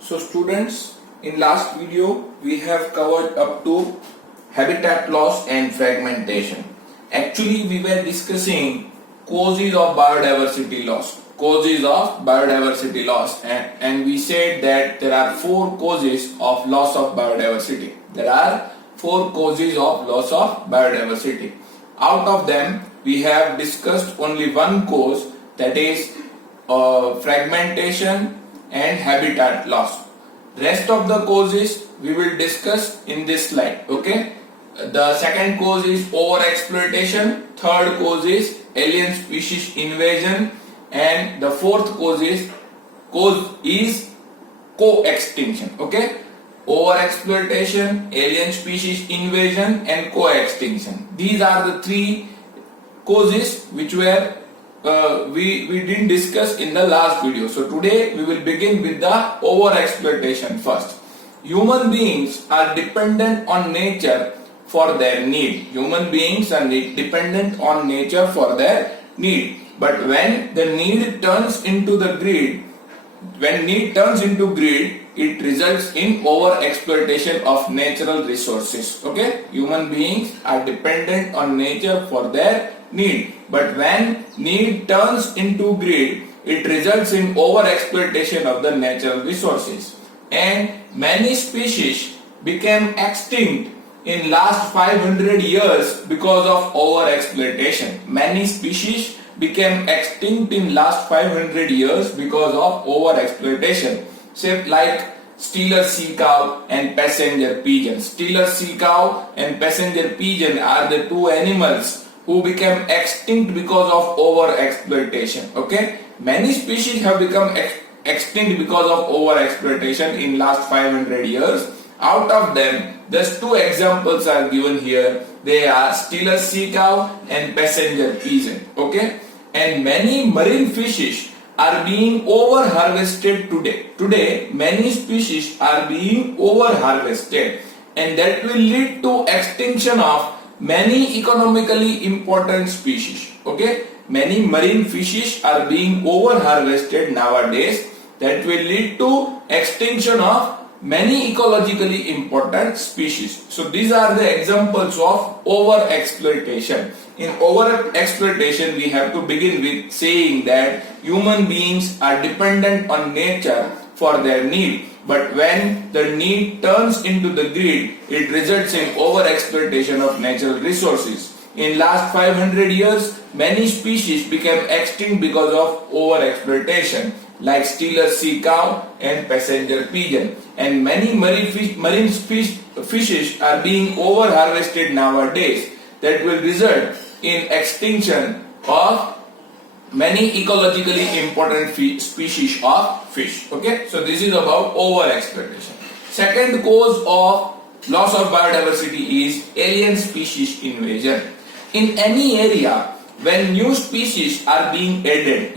So students, in last video we have covered up to habitat loss and fragmentation. Actually we were discussing causes of biodiversity loss. And we said that there are four causes of loss of biodiversity. Out of them we have discussed only one cause, that is fragmentation and habitat loss. Rest of the causes we will discuss in this slide. Okay. The second cause is overexploitation. Third cause is alien species invasion, and the fourth cause is co-extinction. Okay. Overexploitation, alien species invasion, and co-extinction. These are the three causes which were we didn't discuss in the last video. So today we will begin with the overexploitation first. Human beings are dependent on nature for their need. But when the need turns into greed, it results in overexploitation of natural resources. Okay, human beings are dependent on nature for their need, but when need turns into greed, it results in overexploitation of the natural resources. And many species became extinct in last 500 years because of overexploitation. Many species became extinct in last 500 years because of overexploitation. Say like Steller sea cow and passenger pigeon. Steller sea cow and passenger pigeon are the two animals who became extinct because of overexploitation. Okay, many species have become extinct because of overexploitation in last 500 years. Out of them, just two examples are given here. They are Steller sea cow and passenger pigeon. Okay, and many marine fishes are being over harvested today. Today, many species are being over harvested, and that will lead to extinction of many economically important species. Okay, many marine fishes are being over harvested nowadays. That will lead to extinction of many ecologically important species. So these are the examples of overexploitation. In overexploitation, we have to begin with saying that human beings are dependent on nature for their need. But when the need turns into the greed, it results in overexploitation of natural resources. In last 500 years, many species became extinct because of overexploitation, like Steller sea cow and passenger pigeon. And many marine fishes are being over harvested nowadays. That will result in extinction of many ecologically important species of fish. Okay, so this is about overexploitation. Second cause of loss of biodiversity is alien species invasion. In any area when new species are being added,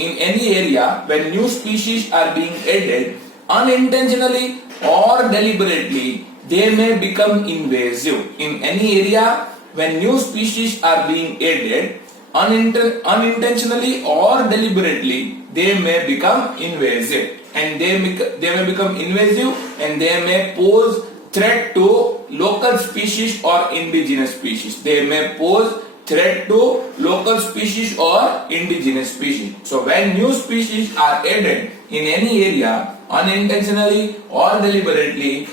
unintentionally or deliberately, they may become invasive. In any area when new species are being added, unintentionally or deliberately, they may become invasive, and they may become invasive, and they may pose threat to local species or indigenous species. So when new species are added in any area, unintentionally or deliberately,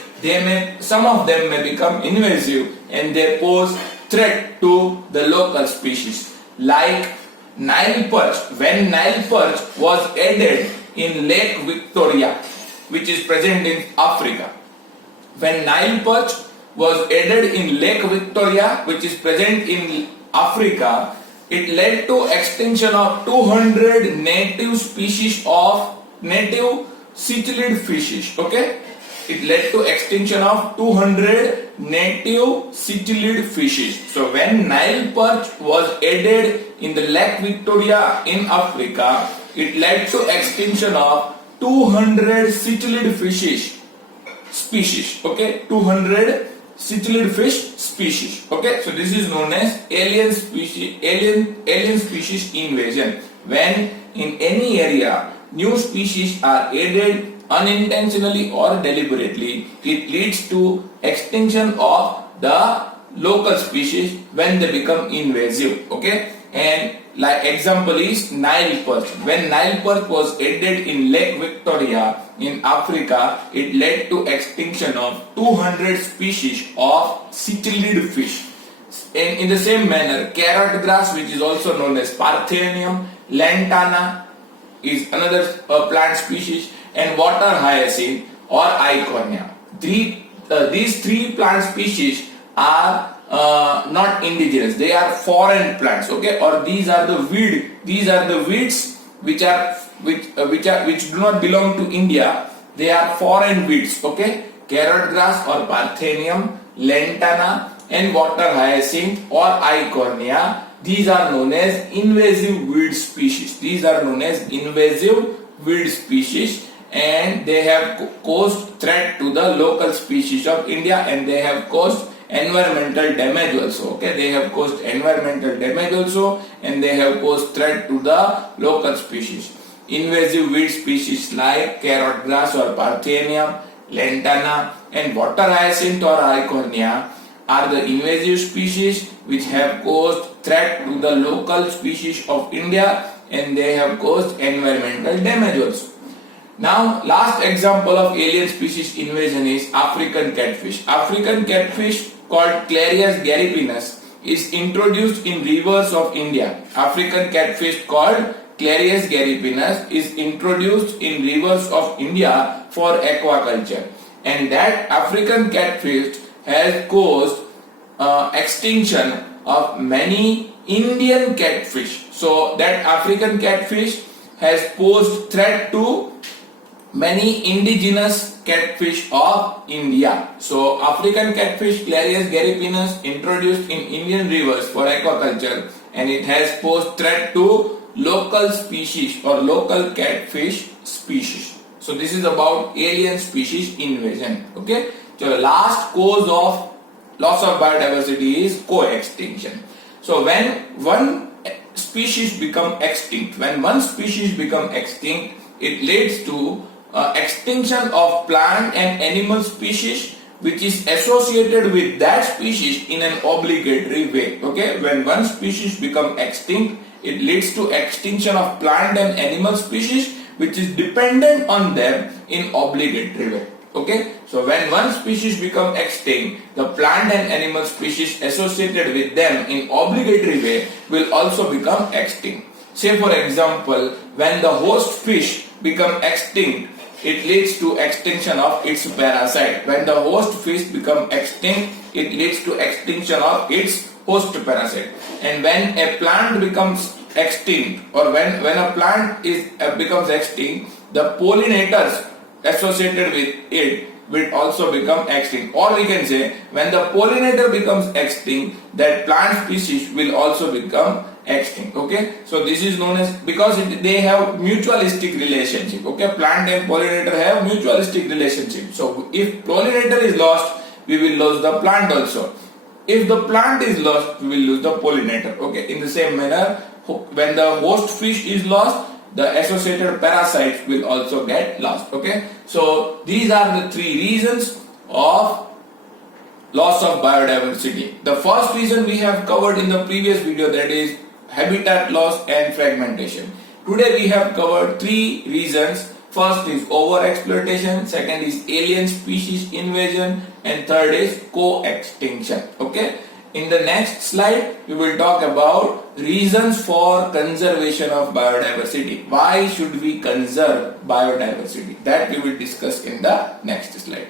some of them may become invasive, and they pose threat to the local species. Like Nile perch. When Nile perch was added in Lake Victoria, which is present in Africa. When Nile perch was added in Lake Victoria, which is present in Africa, it led to extinction of 200 native species of native cichlid fishes. Okay, it led to extinction of 200 native cichlid fishes. So when Nile perch was added in the Lake Victoria in Africa, it led to extinction of 200 cichlid fish species. Okay, 200 cichlid fish species. Okay, so this is known as alien species invasion. When in any area new species are added unintentionally or deliberately, it leads to extinction of the local species when they become invasive. Okay, and like example is Nile perch. When Nile perch was added in Lake Victoria in Africa, it led to extinction of 200 species of cichlid fish. In the same manner, carrot grass, which is also known as Parthenium lantana, is another plant species, and water hyacinth or Eichhornia. These three plant species are not indigenous; they are foreign plants. Okay, or these are the weed. These are the weeds which do not belong to India. They are foreign weeds. Okay, carrot grass or Parthenium lantana and water hyacinth or Eichhornia. These are known as invasive weed species. These are known as invasive weed species, and they have caused threat to the local species of India, and they have caused environmental damage also. Okay, they have caused environmental damage also, and they have caused threat to the local species. Invasive weed species like carrot grass or Parthenium lantana and water hyacinth or Eichhornia are the invasive species which have caused threat to the local species of India, and they have caused environmental damage also. Now, last example of alien species invasion is African catfish. African catfish called Clarias gariepinus is introduced in rivers of India. African catfish called Clarias gariepinus is introduced in rivers of India for aquaculture, and that African catfish has caused extinction of many Indian catfish. So that African catfish has posed threat to many indigenous catfish of India. So African catfish Clarias gariepinus introduced in Indian rivers for aquaculture, and it has posed threat to local species or local catfish species. So this is about alien species invasion. Okay, so the last cause of loss of biodiversity is co-extinction. So when one species become extinct, it leads to extinction of plant and animal species which is associated with that species in an obligatory way. Okay, when one species become extinct, it leads to extinction of plant and animal species which is dependent on them in obligatory way. Okay, so when one species become extinct, the plant and animal species associated with them in obligatory way will also become extinct. Say for example, when the host fish become extinct, it leads to extinction of its parasite. When the host fish become extinct, it leads to extinction of its host parasite. And when a plant becomes extinct, or when a plant becomes extinct, the pollinators associated with it will also become extinct. Or we can say, when the pollinator becomes extinct, that plant species will also become extinct. Okay, so this is known as, because they have mutualistic relationship. Okay, plant and pollinator have mutualistic relationship. So if pollinator is lost, we will lose the plant also. If the plant is lost, we will lose the pollinator. Okay, in the same manner, when the host fish is lost, the associated parasites will also get lost. Okay, so these are the three reasons of loss of biodiversity. The first reason we have covered in the previous video, that is habitat loss and fragmentation. Today we have covered three reasons. First is overexploitation, second is alien species invasion, and third is co-extinction. Okay, in the next slide we will talk about reasons for conservation of biodiversity. Why should we conserve biodiversity? That we will discuss in the next slide.